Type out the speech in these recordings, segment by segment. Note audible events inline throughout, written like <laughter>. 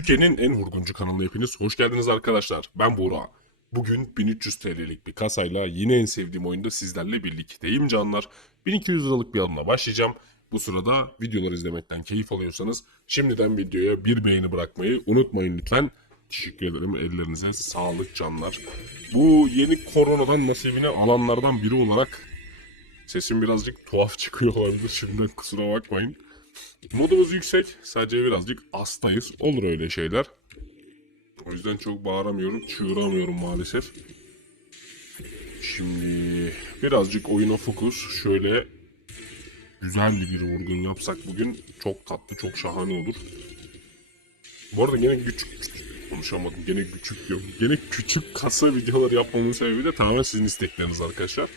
Türkiye'nin en vurguncu kanalına hepiniz hoş geldiniz arkadaşlar. Ben Buğra. Bugün 1300 TL'lik bir kasayla yine en sevdiğim oyunda sizlerle birlikteyim canlar. 1200 liralık bir alımla başlayacağım. Bu sırada videoları izlemekten keyif alıyorsanız şimdiden videoya bir beğeni bırakmayı unutmayın lütfen. Teşekkür ederim. Ellerinize sağlık canlar. Bu yeni koronadan nasibini alanlardan biri olarak sesim birazcık tuhaf <laughs> çıkıyor olabilir. Şimdiden kusura bakmayın. Modumuz yüksek. Sadece birazcık hastayız. Olur öyle şeyler. O yüzden çok bağıramıyorum. Çığıramıyorum maalesef. Şimdi birazcık oyuna fokus. Şöyle güzel bir vurgun yapsak bugün çok tatlı, çok şahane olur. Bu arada gene küçük konuşamadım. Gene küçük diyorum. Gene küçük kasa videoları yapmamın sebebi de tamamen sizin istekleriniz arkadaşlar.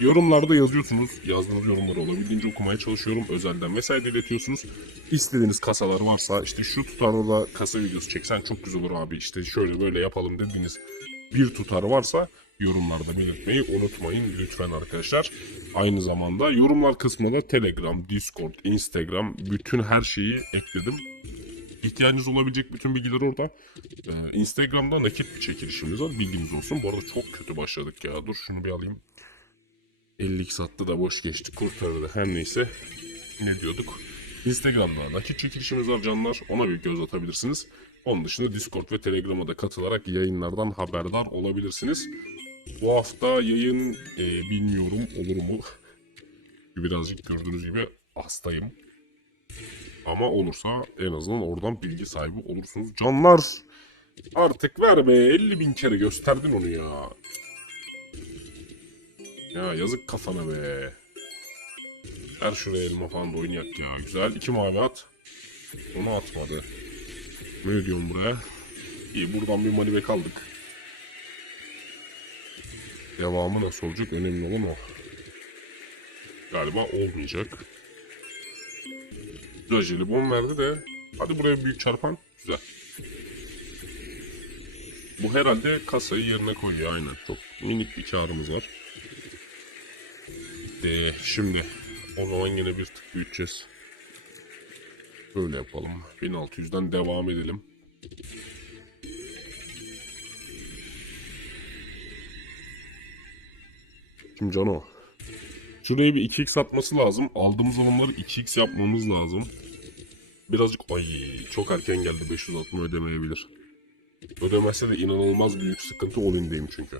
Yorumlarda yazıyorsunuz. Yazdığınız yorumları olabildiğince okumaya çalışıyorum. Özelden vesaire iletiyorsunuz. İstediğiniz kasalar varsa işte şu tutarla kasa videosu çeksen çok güzel olur abi. İşte şöyle böyle yapalım dediğiniz bir tutar varsa yorumlarda belirtmeyi unutmayın lütfen arkadaşlar. Aynı zamanda yorumlar kısmına Telegram, Discord, Instagram bütün her şeyi ekledim. İhtiyacınız olabilecek bütün bilgiler orada. Ee, Instagram'da nakit bir çekilişimiz var bilginiz olsun. Bu arada çok kötü başladık ya. Dur şunu bir alayım. 50 sattı da boş geçti kurtardı her neyse. Ne diyorduk? Instagram'da nakit çekilişimiz var canlar. Ona bir göz atabilirsiniz. Onun dışında Discord ve Telegram'a da katılarak yayınlardan haberdar olabilirsiniz. Bu hafta yayın e, bilmiyorum olur mu? Birazcık gördüğünüz gibi hastayım. Ama olursa en azından oradan bilgi sahibi olursunuz. Canlar artık ver be 50 bin kere gösterdin onu ya. Ya yazık kafana be. Ver şuraya elma falan da oynayak ya. Güzel. iki mavi at. Onu atmadı. Ne diyorum buraya? İyi buradan bir back aldık. Devamı nasıl olacak? Önemli olan o. Galiba olmayacak. Güzel jelibon verdi de. Hadi buraya büyük çarpan. Güzel. Bu herhalde kasayı yerine koyuyor aynen. Çok minik bir karımız var. De, şimdi o zaman yine bir tık büyüteceğiz. Böyle yapalım. 1600'den devam edelim. Şimdi Cano. Şuraya bir 2x atması lazım. Aldığımız zamanları 2x yapmamız lazım. Birazcık ay çok erken geldi 560 ödemeyebilir. Ödemezse de inanılmaz büyük sıkıntı olayım çünkü.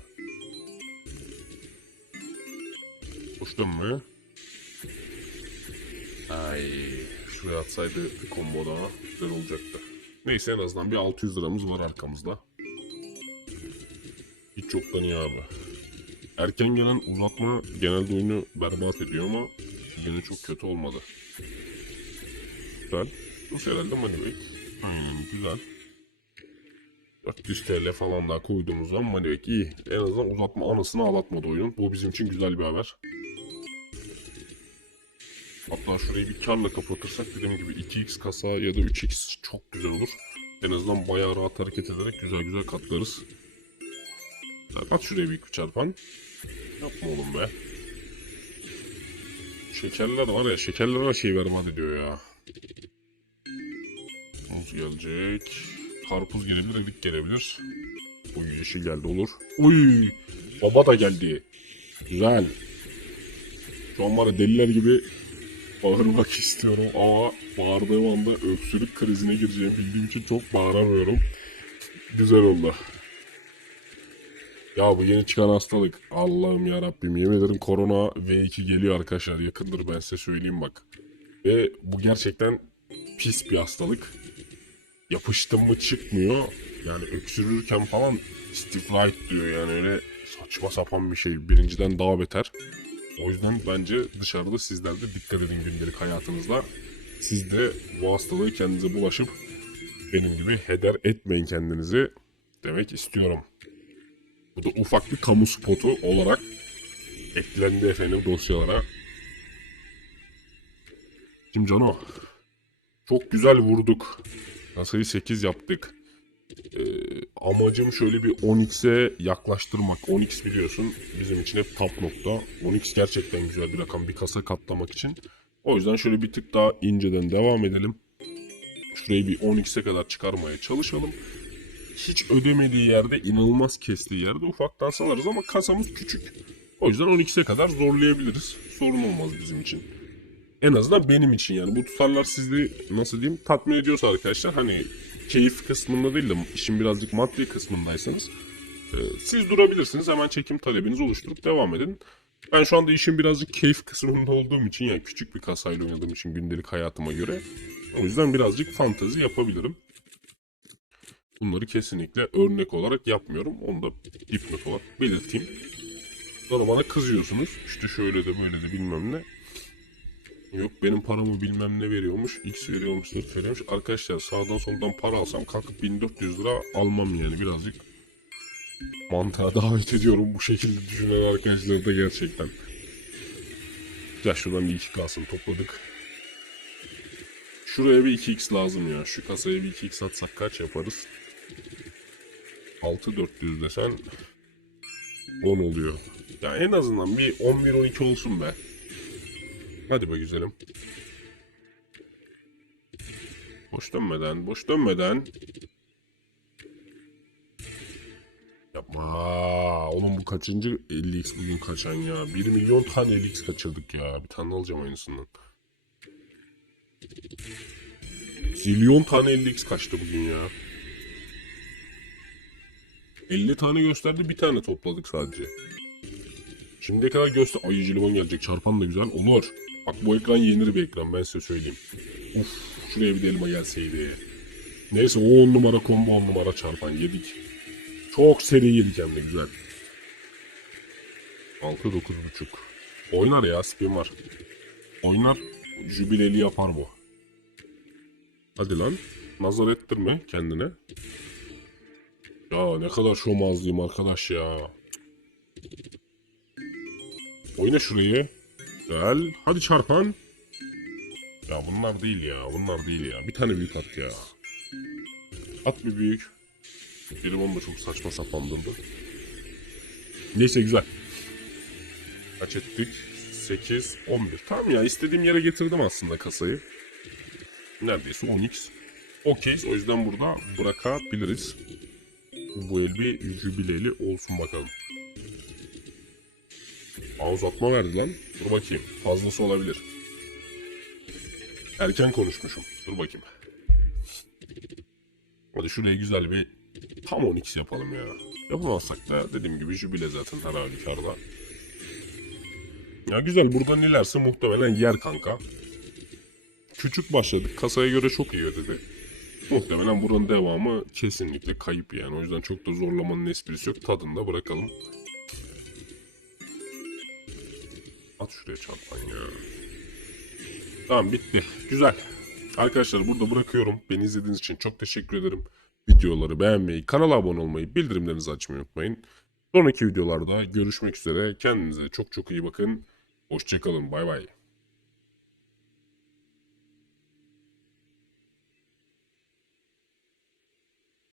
Boş dönme. Ay şuraya atsaydı bir combo daha güzel olacaktı. Neyse en azından bir 600 liramız var arkamızda. Hiç yoktan iyi abi. Erken gelen uzatma genelde oyunu berbat ediyor ama yine çok kötü olmadı. Güzel. Bu herhalde Moneyback. Aynen güzel. 400 TL falan daha koyduğumuz zaman Moneyback iyi. En azından uzatma anasını ağlatmadı oyun. Bu bizim için güzel bir haber. Hatta şurayı bir karla kapatırsak dediğim gibi 2x kasa ya da 3x çok güzel olur. En azından bayağı rahat hareket ederek güzel güzel katlarız. At şuraya bir çarpan. Yapma oğlum be. Şekerler var ya şekerlere şey vermedi diyor ya. Muz gelecek. Karpuz gelebilir, erik gelebilir. Uy yeşil geldi olur. Uy baba da geldi. Güzel. Şu an var ya deliler gibi bağırmak istiyorum ama bağırdığım anda öksürük krizine gireceğim bildiğim için çok bağıramıyorum. Güzel oldu. Ya bu yeni çıkan hastalık. Allah'ım ya Rabbim yemin ederim korona V2 geliyor arkadaşlar yakındır ben size söyleyeyim bak. Ve bu gerçekten pis bir hastalık. Yapıştım mı çıkmıyor. Yani öksürürken falan Steve Wright diyor yani öyle saçma sapan bir şey. Birinciden daha beter. O yüzden bence dışarıda sizler de dikkat edin gündelik hayatınızda. Siz de bu hastalığı kendinize bulaşıp benim gibi heder etmeyin kendinizi demek istiyorum. Bu da ufak bir kamu spotu olarak eklendi efendim dosyalara. Şimdi Cano. Çok güzel vurduk. Kasayı 8 yaptık. Ee, amacım şöyle bir 10x'e yaklaştırmak. 10x biliyorsun bizim için hep top nokta. 10x gerçekten güzel bir rakam bir kasa katlamak için. O yüzden şöyle bir tık daha inceden devam edelim. Şurayı bir 10x'e kadar çıkarmaya çalışalım. Hiç ödemediği yerde, inanılmaz kestiği yerde ufaktan salarız ama kasamız küçük. O yüzden 12'se kadar zorlayabiliriz. Sorun olmaz bizim için. En azından benim için yani. Bu tutarlar sizi nasıl diyeyim tatmin ediyorsa arkadaşlar hani keyif kısmında değil de işin birazcık maddi kısmındaysanız e, siz durabilirsiniz. Hemen çekim talebinizi oluşturup devam edin. Ben şu anda işin birazcık keyif kısmında olduğum için yani küçük bir kasayla oynadığım için gündelik hayatıma göre o yüzden birazcık fantezi yapabilirim. Bunları kesinlikle örnek olarak yapmıyorum. Onu da dipnot olarak belirteyim. Sonra bana kızıyorsunuz. İşte şöyle de böyle de bilmem ne. Yok benim paramı bilmem ne veriyormuş. X veriyormuş, Y veriyormuş. Arkadaşlar sağdan soldan para alsam kalkıp 1400 lira almam yani birazcık. Mantığa davet ediyorum bu şekilde düşünen arkadaşları da gerçekten. Ya şuradan bir 2 kalsın topladık. Şuraya bir 2x lazım ya. Şu kasaya bir 2x atsak kaç yaparız? 6400 desen 10 oluyor. Ya en azından bir 11-12 olsun be. Hadi be güzelim. Boş dönmeden, boş dönmeden. Yapma. Oğlum bu kaçıncı 50x bugün kaçan ya? 1 milyon tane 50x kaçırdık ya. Bir tane alacağım aynısından. Zilyon tane 50x kaçtı bugün ya. 50 tane gösterdi bir tane topladık sadece. Şimdiye kadar göster... Ay jelibon gelecek çarpan da güzel olur. Bak bu ekran yenir bir ekran ben size söyleyeyim. Uf şuraya bir elma gelseydi. Neyse o 10 numara combo 10 numara çarpan yedik. Çok seri yedik hem de güzel. 6 9 buçuk. Oynar ya spin var. Oynar. Jübileli yapar bu. Hadi lan. Nazar ettirme kendine. Ya ne kadar şomazlıyım arkadaş ya. Oyna şurayı. Gel. Hadi çarpan. Ya bunlar değil ya. Bunlar değil ya. Bir tane büyük at ya. At bir büyük. Jelibon da çok saçma sapan durdu. Neyse güzel. Kaç ettik? 8, 11. Tamam ya istediğim yere getirdim aslında kasayı. Neredeyse 10x. Okeyiz. O yüzden burada bırakabiliriz. Bu el bir jübileli olsun bakalım. Aa uzatma verdi lan. Dur bakayım. Fazlası olabilir. Erken konuşmuşum. Dur bakayım. Hadi şuraya güzel bir tam 12 yapalım ya. Yapamazsak da dediğim gibi jübile zaten her halükarda. Ya güzel buradan ilerse muhtemelen yer kanka. Küçük başladık. Kasaya göre çok iyi ödedi. Muhtemelen buranın devamı kesinlikle kayıp yani. O yüzden çok da zorlamanın esprisi yok. Tadında bırakalım. At şuraya çarpan ya. Tamam bitti. Güzel. Arkadaşlar burada bırakıyorum. Beni izlediğiniz için çok teşekkür ederim. Videoları beğenmeyi, kanala abone olmayı, bildirimlerinizi açmayı unutmayın. Sonraki videolarda görüşmek üzere. Kendinize çok çok iyi bakın. Hoşçakalın. Bay bay.